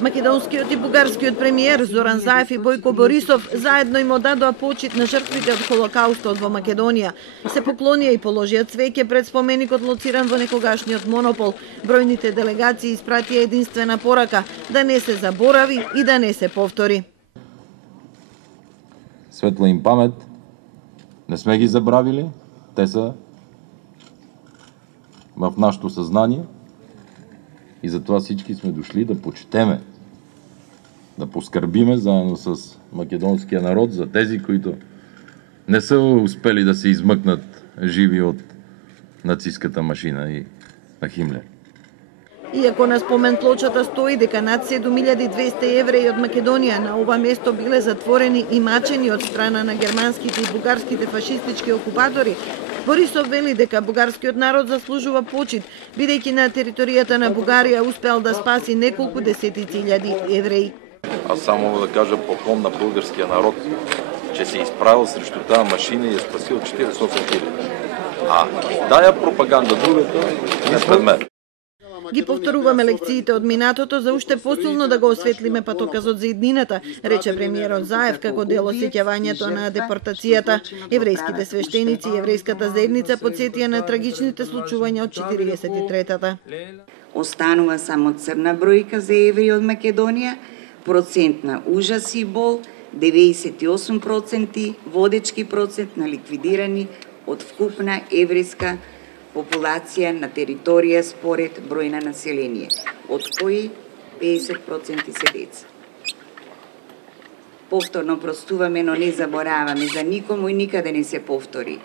Македонскиот и бугарскиот премиер Зоран Заев и Бојко Борисов заедно им одадоа почит на жртвите од Холокаустот во Македонија. Се поклонија и положија цвеќе пред споменикот лоциран во некогашниот монопол. Бројните делегации испратија единствена порака да не се заборави и да не се повтори. Светла им памет, не сме ги забравили, те са в нашето съзнание и затова всички сме дошли да почетеме, да поскърбиме заедно с македонския народ за тези, които не са успели да се измъкнат живи от нацистската машина и на Химлер. Иако на спомен плочата стои дека над 7200 евреи од Македонија на ова место биле затворени и мачени од страна на германските и бугарските фашистички окупатори, Борисов вели дека бугарскиот народ заслужува почит, бидејќи на територијата на Бугарија успел да спаси неколку десетици илјади евреи. Аз само мога да кажа поклон на българския народ, че се изправил срещу тази машина и е спасил 48 хиляди. А тая пропаганда другата не пред мен. Ги повторуваме лекциите од минатото за уште посилно да го осветлиме патоказот за иднината, рече премиерот Заев како дел осеќавањето на депортацијата. Еврејските свештеници и еврејската заедница потсетија на трагичните случувања од 43-та. Останува само црна бројка за евреи од Македонија, процент на ужас и бол 98%, водечки процент на ликвидирани од вкупна еврејска популација на територија според број на население, од кои 50% се деца. Повторно простуваме, но не забораваме, за никому и никаде не се повтори.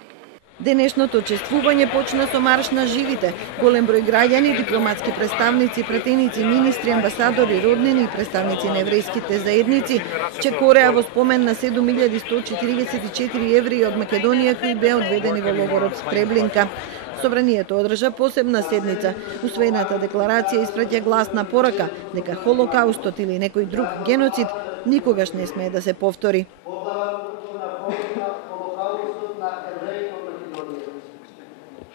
Денешното чествување почна со марш на живите. Голем број граѓани, дипломатски представници, пратеници, министри, амбасадори, роднини и представници на еврејските заедници чекореа во спомен на 7144 евреи од Македонија кои беа одведени во логорот Сребренка. Собранието одржа посебна седница. Усвоената декларација испраќа гласна порака дека Холокаустот или некој друг геноцид никогаш не смее да се повтори.